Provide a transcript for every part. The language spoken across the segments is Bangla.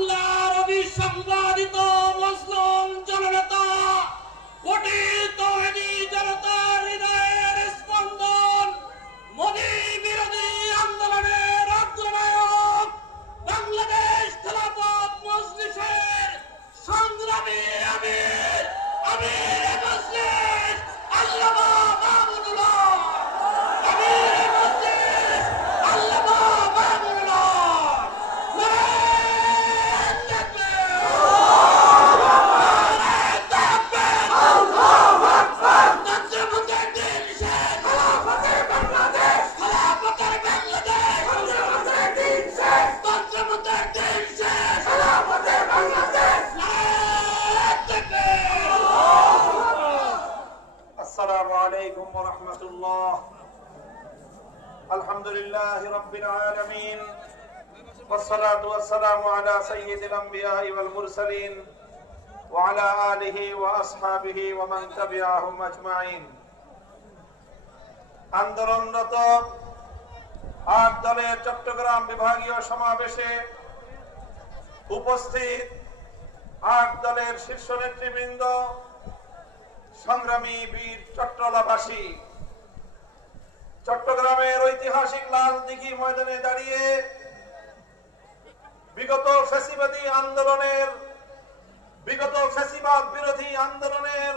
বাংলার অবিসংবাদিত মুসলিম জননেতা, কোটি তৌহিদি জনতার হৃদয়ের স্পন্দন, মোদী বিরোধী আন্দোলনের অগ্রনায়ক, বাংলাদেশ খেলাফত মজলিসের সংগ্রামী আমির আমির মজলিস আল্লামা মামুনুল্লাহ, আমির মজলিস আল্লামা মামুনুল্লাহ। السلام عليكم ورحمة الله. الحمد لله رب العالمين، والصلاة والسلام على سيد الأنبياء والمرسلين وعلى آله وأصحابه ومن تبعهم أجمعين. আন্দোলনরত ৮ দলের চট্টগ্রাম বিভাগীয় সমাবেশে উপস্থিত ৮ দলের শীর্ষ নেতৃবৃন্দ, সংগ্রামী বীর চট্টলাবাসী, চট্টগ্রামের ঐতিহাসিক লাল দিঘি ময়দানে দাঁড়িয়ে বিগত ফ্যাসিবাদ বিরোধী আন্দোলনের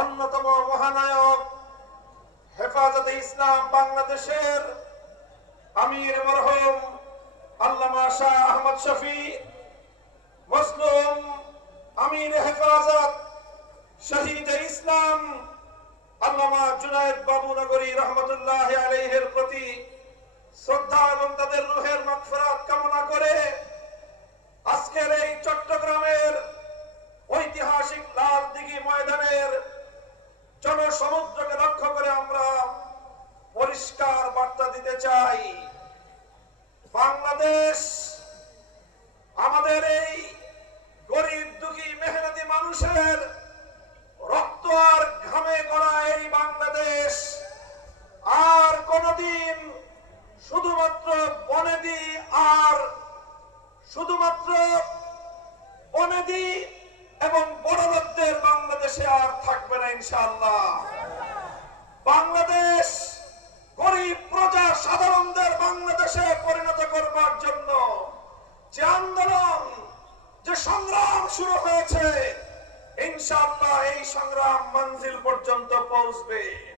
অন্যতম মহানায়ক হেফাজতে ইসলাম বাংলাদেশের আমির মরহুম আল্লামা শাহ আহমদ শফি, মজলুম আমির হেফাজত শহীদ ইসলাম আল্লামা জুনায়েদ বাবুনগরী রহমতুল্লাহ আলাইহির প্রতি শ্রদ্ধা এবং তাদের রূহের মাগফিরাত কামনা করে আজকের এই চট্টগ্রামের ঐতিহাসিক লাল দিঘি ময়দানের জনসমুদ্র